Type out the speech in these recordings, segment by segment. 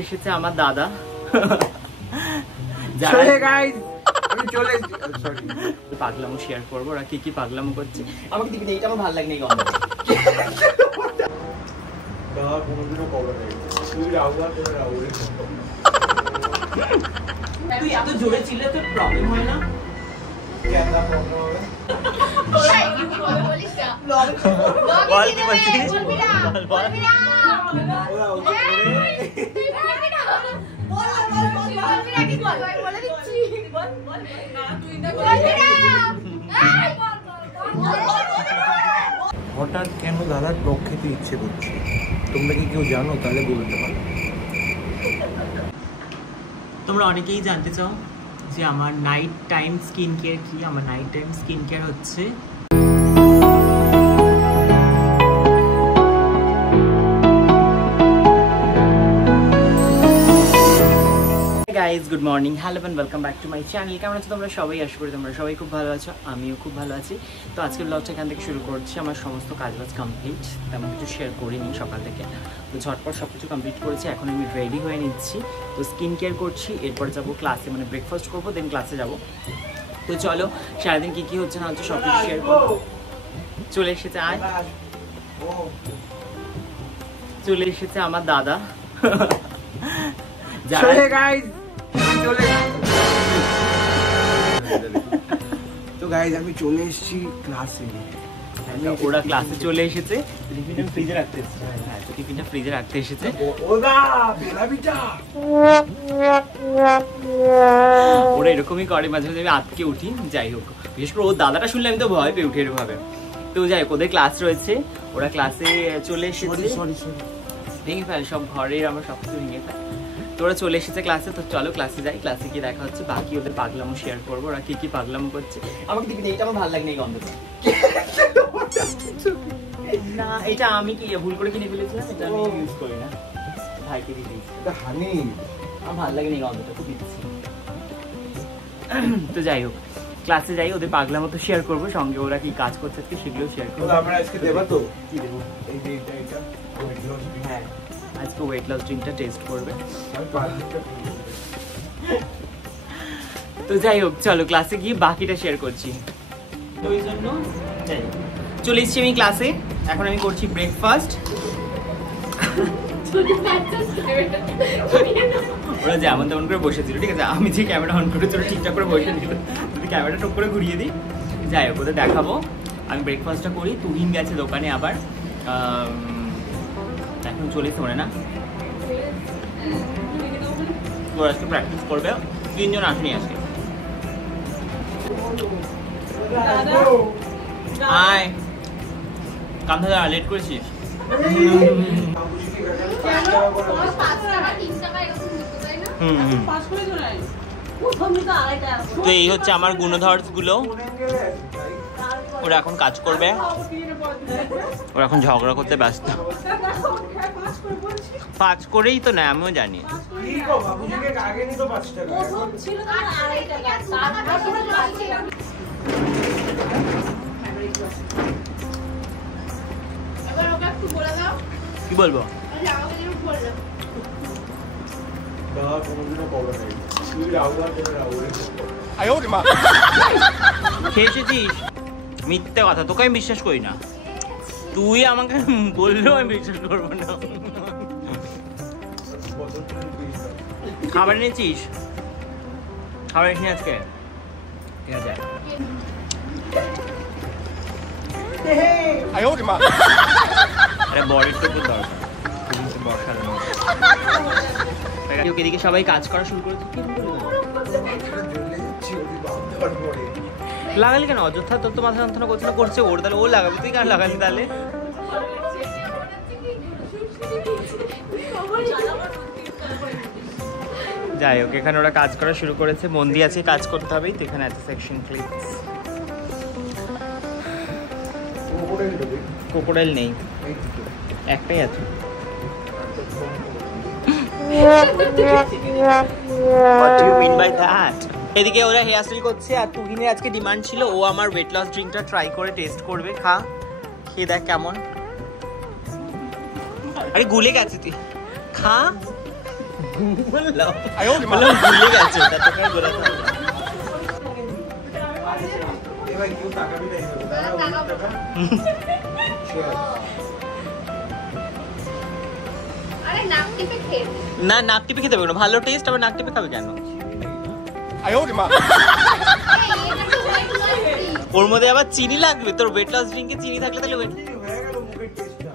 এসেছে আমার দাদা। পাগলামো শেয়ার করবো, ওরা কি কি পাগলামো করছে আমাকে দিবি না, এটা আমার ভালো লাগে না। তুই এত জোরে চিল্লে তোর প্রবলেম হয় না? হঠাৎ কেন দাদার টক খেতে ইচ্ছে করছে? তোমরা কি কেউ জানো? তাহলে বলতে পারো। তোমরা অনেকেই জানতে চাও যে আমার নাইট টাইম স্কিন কেয়ার কি। আমার নাইট টাইম স্কিন কেয়ার হচ্ছে guys, good morning, hello and welcome back to my channel. কেমন আছো তোমরা সবাই? আশা করি তোমরা সবাই খুব ভালো আছো, আমিও খুব ভালো আছি। তো আজকের ব্লগটা এখান থেকে শুরু করছি। আমার সমস্ত কাজবাজ কমপ্লিট, তেমন কিছু শেয়ার করিনি সকাল থেকে। তো ঝটপট সব কিছু কমপ্লিট করেছি, এখন আমি রেডি হয়ে নিচ্ছি। তো স্কিন কেয়ার করছি, এরপর যাবো ক্লাসে, মানে ব্রেকফাস্ট করবো, দেন ক্লাসে যাবো। তো চলো সারাদিন কী কী হচ্ছে না হচ্ছে সব কিছু শেয়ার করবো। চলে এসেছে চলে এসেছে আমার দাদা। তো গাইজ আমি চলে এসেছি ক্লাসে। ওরা ক্লাসে চলে এসেছে, টিফিনটা ফ্রিজে রাখতে এসেছে। হ্যাঁ, তো টিফিনটা ফ্রিজে রাখতে এসেছে। ওরা এরকমই করে মাঝে মাঝে, আমি আটকে উঠি। যাই হোক, বিশেষ করে ওর দাদাটা শুনলে আমি তো ভয় পেয়ে উঠি এরভাবে। তো যাই হোক, ওদের ক্লাস রয়েছে, ওরা ক্লাসে চলে এসেছে। ভেঙে ফেল সব, ঘরের আমার সব কিছু ভেঙে ফেল। তো ওরা চলে এসেছে ক্লাসে। তো চলো ক্লাসে যাই, ক্লাসে গিয়ে দেখা হচ্ছে। বাকি ওদের পাগলামো শেয়ার করবো, ওরা কি কি পাগলামো করছে আমাকে দিবি না, এটা আমার ভালো লাগে না। এই গন্ধটা না, এটা আমি কি ভুল করে কিনে ফেলেছিলাম, এটা আমি ইউজ করি না, ভাইকে দিয়ে দিয়েছি। এটা হানি, আমার ভালো লাগে না এই গন্ধটা, খুব দিচ্ছি। তো যাই হোক, ক্লাসে যাই, ওদের পাগলামো তো শেয়ার করবো, সঙ্গে ওরা কি কাজ করছে আজকে সেগুলো শেয়ার করবো। আমরা আজকে দেবা তো কি দেবো? এই যে এটা হ্যাঁ, আজকে ওয়েট লস ড্রিঙ্কটা টেস্ট করবে। তো যাই হোক, চলো ক্লাসে গিয়ে বাকিটা শেয়ার করছি। তো ওই জন্য চলে এসেছি আমি ক্লাসে। এখন আমি করছি ব্রেকফাস্ট। ওরা যেমন তেমন করে বসেছিল, ঠিক আছে, আমি যে ক্যামেরা অন করে তোরা ঠিকঠাক করে বসে দিল, যদি ক্যামেরাটা টুক করে ঘুরিয়ে দিই। যাই হোক, ওদের দেখাবো আমি ব্রেকফাস্টটা করি। তুহিন গেছে দোকানে আবার, এখন চলে এসে মনে না, ওরা আজকে প্র্যাকটিস করবে। 3 জন আসেনি আজকে। আয় কামথা, লেট করেছিস। তো এই হচ্ছে আমার গুণধর্স গুলো। ওরা এখন কাজ করবে, ওরা এখন ঝগড়া করতে ব্যস্ত। 5 করেই তো না, আমিও জানি। কি বলবো? খেয়েছিস? মিথ্যে কথা, তোকে আমি বিশ্বাস করি না। তুই আমাকে বললেও আমি বিশ্বাস করবো না। খাবার এনেছিস? খাবার এসে আজকে ঠিক আছে। আরে বডির তো খুব দরকার, বর্ষার এদিকে সবাই কাজ করা শুরু করেছে। লাগালি কেন অযথা? তোর তো মাথা যন্ত্রণা করছে না, করছে ওর, তাহলে ও লাগাবি, তুই কেন লাগালি তাহলে? যাই হোক, এখানে ওরা কাজ করা শুরু করেছে, মন দিয়ে আছে, কাজ করতে হবেই। তো এখানে আছে সেকশন ক্লিপস। ক্রোকোডাইল নেই, একটাই আছে। What do you mean by that? এদিকে ওরা হেয়ার স্টাইল করছে, আর তুহিনের আজকে ডিমান্ড ছিল ও আমার ওয়েট লস ড্রিঙ্কটা ট্রাই করে টেস্ট করবে। খা, খেয়ে দেখ কেমন। আরে গুলে গেছে, তুই খা। বললাম ভুলে গেছে ওটা তোকে বলাতে হবে। এবার কেউ টাকা দিলে টাকা না নাক টিপে খেতে হবে না, ভালো টেস্ট, আবার নাক টিপে খাবে কেন? ওর মধ্যে আবার চিনি লাগবে, তোর ওয়েট লস ড্রিঙ্কে চিনি থাকলে তাহলে হয়ে গেল মুখের টেস্টটা।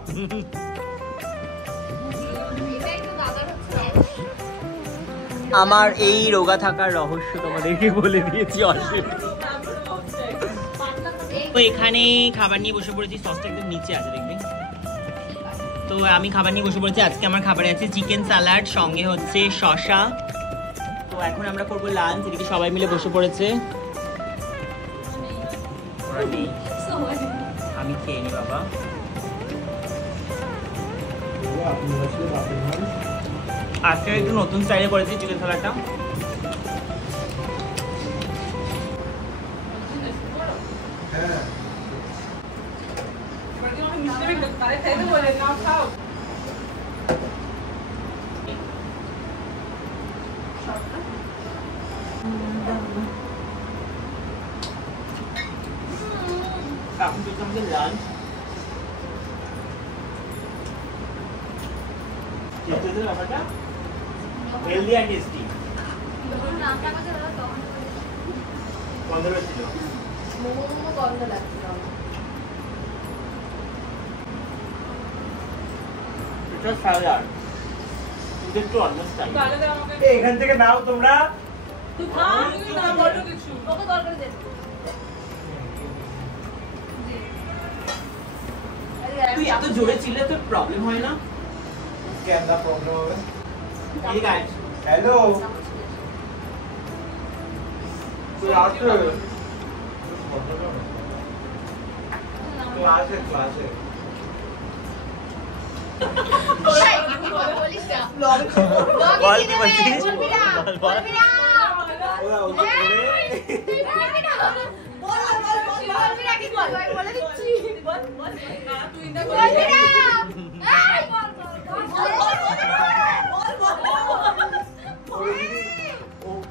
আমার এই রোগা থাকার রহস্য তোমাদেরকে বলে দিয়েছি তো এখানে খাবার নিয়ে বসে পড়েছি, সসটা একদম নিচে আছে দেখবি। তো আমি খাবার নিয়ে বসে পড়েছি, আজকে আমার খাবারে আছে চিকেন স্যালাড, সঙ্গে হচ্ছে শসা। তো এখন আমরা করবো লাঞ্চ, এদিকে সবাই মিলে বসে পড়েছে। আমি খেয়ে নি বাবা। আজকে একটু নতুন স্টাইলে করেছি চিকেন স্যালাডটা। এখন তো আমাদের লাঞ্চ ব্যাপারটা হেলদি অ্যান্ড টেস্টি। গন্ধ লাগছিল, গন্ধ লাগছিল। এটা স্যালাড কিন্তু একটু অন্য স্টাইল। এখান থেকে নাও তোমরা। তুই খা, তুই না বলো কিছু। ওকে কল করে দে। তুই এত জোরে চিল্লে তোর প্রবলেম হয় না? কেন প্রবলেম হবে? এই গাইস হ্যালো ক্লাসে বল কি বলছিস? বল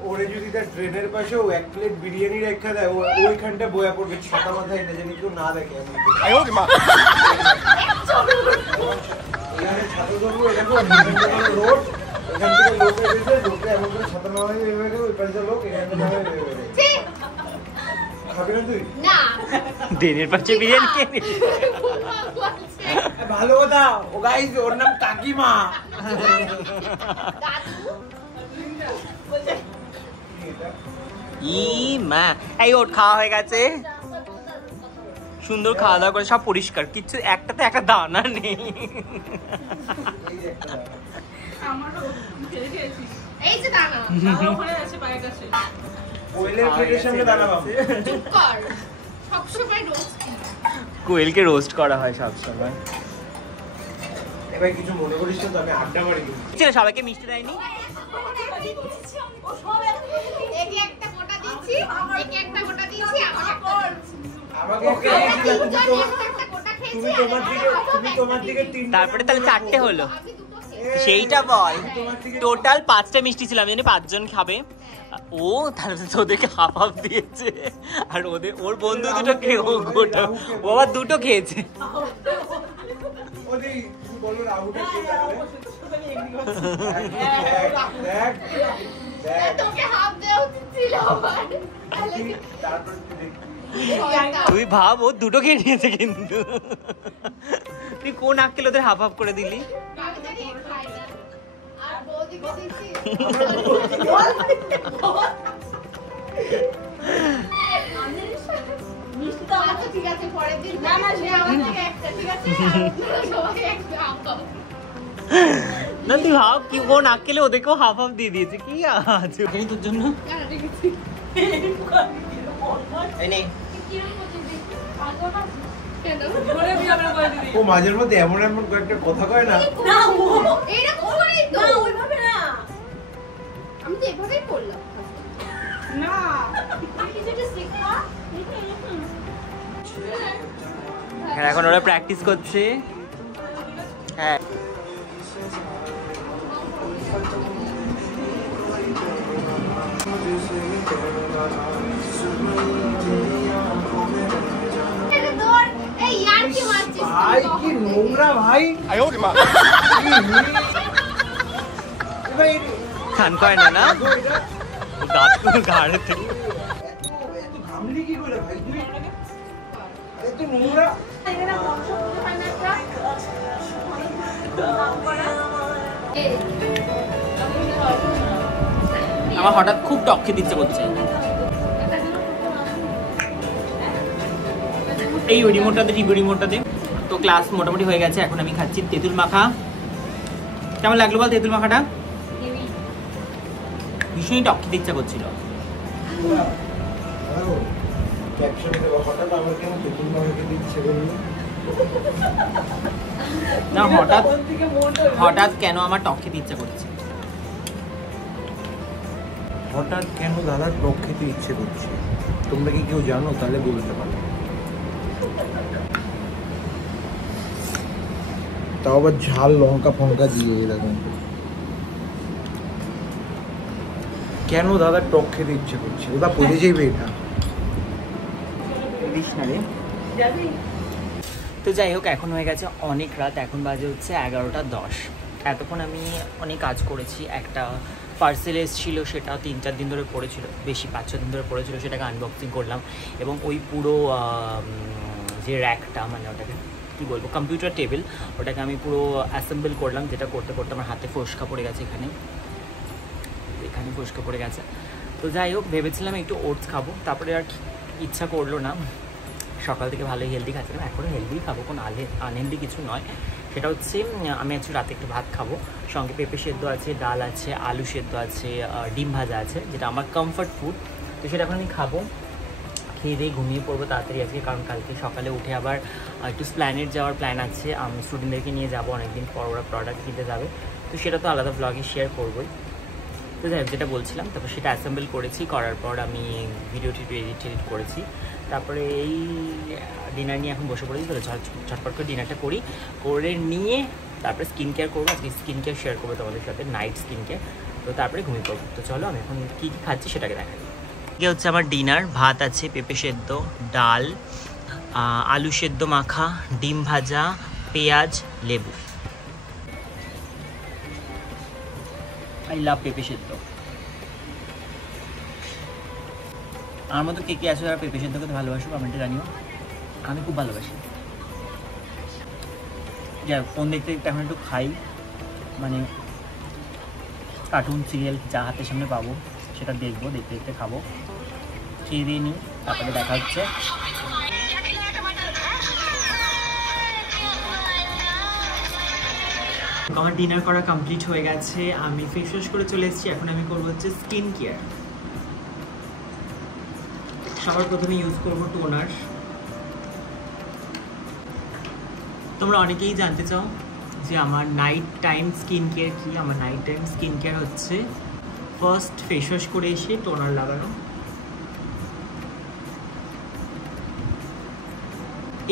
ওরে যদি তার ট্রেনের পাশেও এক প্লেট বিরিয়ানি রেখা দেয়, ওইখানটা বয়া পড়বে ছাতা মাথায় না, যেন কেউ না দেখে। এখানে ছাতা ধরবো, রোড, এখান থেকে লোক এসেছে, লোকটা এমন করে ছাতা মাথায় বেরোবে, ওই পাশে লোক এখান থেকে খাবি না তুই? দিনের পাশে বিরিয়ানি খেয়ে নিস? ভালো কথা। ও গাইস, ওর নাম কাকিমা। ই মা, এই ওঠ, খাওয়া হয়ে গেছে, সুন্দর খাওয়া দাওয়া করে সব পরিষ্কার, কিচ্ছু একটাতে একটা দানা নেই। এই যে দানা ওখানে আছে পায়ের কাছে। কোয়েলের প্লেটের সামনে দানা পাবে। চুপ কর, সবসময় রোস্ট। কোয়েলকে রোস্ট করা হয় সবসময়। এবার কিছু মনে করিস তো, আমি আড্ডা মারি। ছিল সবাইকে মিষ্টি দেয়নি? একে একটা গোটা দিচ্ছি, একে একটা গোটা দিচ্ছি, আমাকে কর। আমাকে তুমি তোমার দিকে তিনটা, তারপরে তাহলে চারটে হলো, আমি দুটো সেইটা বল। টোটাল 5টা মিষ্টি ছিল, আমি জানি 5 জন খাবে। ও তাহলে ওদেরকে হাফ হাফ দিয়েছে, আর ওর বন্ধু দুটো খেয়ে ও গোটা, ও আবার দুটো খেয়েছে। বলো রাহুটা কে তোকে হাফ দেওয়া উচিত ছিল আমার। তারপর তুই ভাব, ও দুটো খেয়ে নিয়েছে কিন্তু। তুই কোন আক্কেল ওদের হাফ হাফ করে দিলি? আমি জানি খাই না। আর বৌদিকে দিচ্ছি। মিষ্টি তো আচ্ছা ঠিক আছে, পরের দিন না না সে আমার থেকে একটা, ঠিক আছে? সবাই একটা হাফ হাফ। না তুই ভাব, কি কোন আক্কেলে ওদেরকেও হাফ হাফ দিয়ে দিয়েছে। কি আছে তোর জন্য? না না ঠিক আছে। এই নে। ও মাঝের মধ্যে এমন এমন কয়েকটা কথা কয় না। এইরকম করেই তো। না ওইভাবে না। আমি তো এভাবেই করলাম। না। তুই কিছুটা শেখা। হ্যাঁ এখন ওরা প্র্যাকটিস করছে। হ্যাঁ ভাই কি নোংরা ভাই খান কয় না না গাড়ে থেকে এত ঘামলি কি করে ভাই তুই এত নোংরা আমার হঠাৎ খুব টক খেতে ইচ্ছে করছে। এই রিমোটটাতে টিভি রিমোটটাতে তো ক্লাস মোটামুটি হয়ে গেছে। এখন আমি খাচ্ছি তেঁতুল মাখা। কেমন লাগলো বল তেঁতুল মাখাটা? ভীষণই টক খেতে ইচ্ছা করছিল। না হঠাৎ কেন আমার টক খেতে ইচ্ছা করছে? হঠাৎ কেন দাদা টক খেতে ইচ্ছে করছে তোমরা কি কেউ জানো? তাহলে বলতে পারো। তাও আবার ঝাল লঙ্কা ফঙ্কা দিয়ে এরকম। কেন দাদা টক খেতে ইচ্ছে করছে? ওটা পড়ে যাবে এটা। তো যাই হোক, এখন হয়ে গেছে অনেক রাত। এখন বাজে হচ্ছে 11:10। এতক্ষণ আমি অনেক কাজ করেছি। একটা পার্সেল এসেছিলো, সেটা 3-4 দিন ধরে পড়েছিল, বেশি 5-6 দিন ধরে পড়েছিল। সেটাকে আনবক্সিং করলাম এবং ওই পুরো যে র্যাকটা, মানে ওটাকে কী বলবো, কম্পিউটার টেবিল, ওটাকে আমি পুরো অ্যাসেম্বল করলাম। যেটা করতে করতে আমার হাতে ফোসকা পড়ে গেছে, এখানে ফোসকা পড়ে গেছে। তো যাই হোক, ভেবেছিলাম একটু ওটস খাবো, তারপরে আর ইচ্ছা করলো না। সকাল থেকে ভালোই হেলদি খাচ্ছিলাম, এখনও হেলদি খাবো, কোনো আনহেলদি কিছু নয়। সেটা হচ্ছে আমি অ্যাকচুয়ালি রাতে একটু ভাত খাবো, সঙ্গে পেঁপে সেদ্ধ আছে, ডাল আছে, আলু সেদ্ধ আছে, ডিম ভাজা আছে, যেটা আমার কমফর্ট ফুড। তো সেটা এখন আমি খাবো, খেয়ে দিয়ে ঘুমিয়ে পড়বো তাড়াতাড়ি আজকে, কারণ কালকে সকালে উঠে আবার একটু স্প্ল্যানেট যাওয়ার প্ল্যান আছে। আমি স্টুডেন্টদেরকে নিয়ে যাবো, অনেকদিন পর ওরা প্রোডাক্ট কিনতে যাবে, তো সেটা তো আলাদা ব্লগে শেয়ার করবোই। তো যাই হোক, যেটা বলছিলাম, তারপর সেটা অ্যাসেম্বল করেছি, করার পর আমি ভিডিওটি এডিট করেছি। তারপরে এই ডিনার নিয়ে এখন বসে পড়েছি। তাহলে ঝটপট করে ডিনারটা করে নিয়ে তারপরে স্কিন কেয়ার করবো। আজকে স্কিন কেয়ার শেয়ার করবো তোমাদের সাথে, নাইট স্কিন কেয়ার। তো তারপরে ঘুমিয়ে পড়বো। তো চলো আমি এখন কী কী খাচ্ছি সেটাকে দেখাই। এ হচ্ছে আমার ডিনার। ভাত আছে, পেঁপে সেদ্ধ, ডাল, আলু সেদ্ধ মাখা, ডিম ভাজা, পেঁয়াজ, লেবু। আই লাভ পেঁপে সেদ্ধ। আমার মতো কে কে আছে যারা পেঁপে সেদ্ধ করতে ভালোবাসো কমেন্টে জানিও। আমি খুব ভালোবাসি। যাই হোক, ফোন দেখতে দেখতে এখন একটু খাই, মানে কার্টুন সিরিয়াল যা হাতের সামনে পাবো সেটা দেখবো, দেখতে দেখতে খাবো। খেয়ে দিয়ে নিই, তারপরে দেখা হচ্ছে। আমার ডিনার করা কমপ্লিট হয়ে গেছে। আমি ফেস ওয়াশ করে চলে এসেছি। এখন আমি করবো হচ্ছে স্কিন কেয়ার। সবার প্রথমে ইউজ করবো টোনার। তোমরা অনেকেই জানতে চাও যে আমার নাইট টাইম স্কিন কেয়ার কী। আমার নাইট টাইম স্কিন কেয়ার হচ্ছে ফার্স্ট ফেস ওয়াশ করে এসে টোনার লাগানো।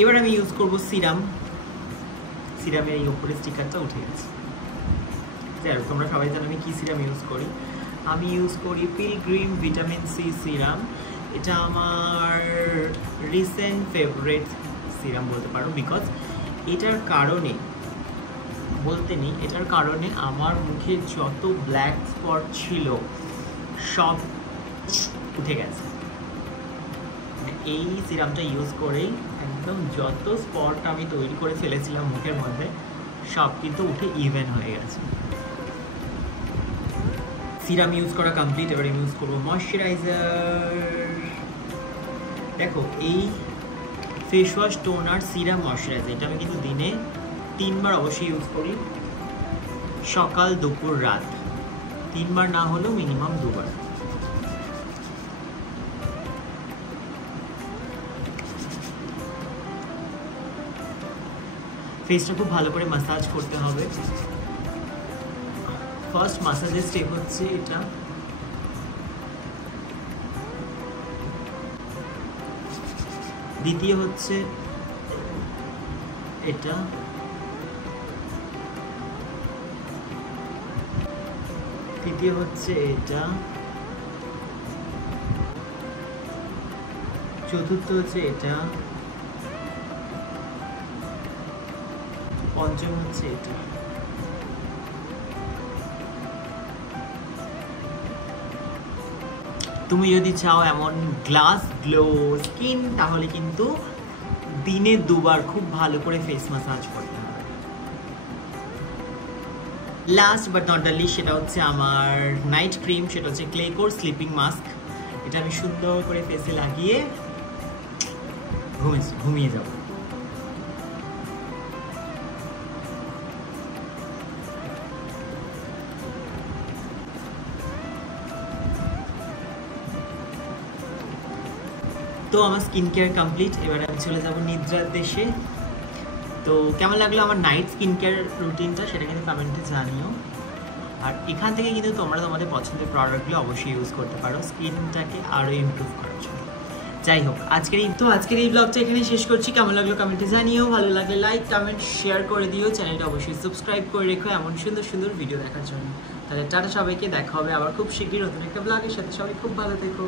এবার আমি ইউজ করবো সিরাম। সিরামের এই উপরে স্টিকারটা উঠে গেছে। যাই হোক, তোমরা সবাই জানো আমি কী সিরাম ইউজ করি। আমি ইউজ করি পিলগ্রিম ভিটামিন সি সিরাম। এটা আমার রিসেন্ট ফেভারিট সিরাম বলতে পারো, বিকজ এটার কারণে এটার কারণে আমার মুখে যত ব্ল্যাক স্পট ছিল সব উঠে গেছে। এই সিরামটা ইউজ করেই একদম যত স্পট আমি তৈরি করে ফেলেছিলাম মুখের মধ্যে সব কিন্তু উঠে ইভেন হয়ে গেছে। সিরাম ইউজ করা কমপ্লিট। এবার আমি ইউজ করবো ময়শ্চারাইজার। দেখো, এই face wash, toner, serum, moisturiser, এটা আমি কিন্তু দিনে 3 বার অবশ্যই ইউজ করি। সকাল, দুপুর, রাত, 3 বার না হলেও মিনিমাম 2 বার। ফেসটা খুব ভালো করে ম্যাসাজ করতে হবে। ফার্স্ট ম্যাসাজের স্টেপ হচ্ছে এটা। দ্বিতীয় হচ্ছে এটা। তৃতীয় হচ্ছে এটা। চতুর্থ হচ্ছে এটা, পঞ্চম হচ্ছে এটা। তুমি যদি চাও এমন গ্লাস গ্লো স্কিন তাহলে কিন্তু দিনে 2 বার খুব ভালো করে ফেস ম্যাসাজ করতে হবে। Last but not the least, সেটা হচ্ছে আমার নাইট ক্রিম, সেটা হচ্ছে ক্লেকোর স্লিপিং মাস্ক। এটা আমি সুন্দর করে ফেসে লাগিয়ে ঘুমিয়ে যাব। তো আমার স্কিন কেয়ার কমপ্লিট, এবার আমি চলে যাব নিদ্রার দেশে। তো কেমন লাগলো আমার নাইট স্কিন কেয়ার রুটিনটা সেটা কিন্তু কমেন্টে জানিও। আর এখান থেকে কিন্তু তোমরা তোমাদের পছন্দের প্রোডাক্টগুলো অবশ্যই ইউজ করতে পারো স্কিনটাকে আরও ইমপ্রুভ করার জন্য। যাই হোক, আজকের এই ব্লগটা এখানে শেষ করছি। কেমন লাগলো কমেন্টে জানিও, ভালো লাগলে লাইক কমেন্ট শেয়ার করে দিও, চ্যানেলটা অবশ্যই সাবস্ক্রাইব করে রেখো এমন সুন্দর সুন্দর ভিডিও দেখার জন্য। তাহলে টাটা সবাইকে, দেখা হবে আবার খুব শীঘ্রই নতুন একটা ব্লগের সাথে। সবাই খুব ভালো থেকো।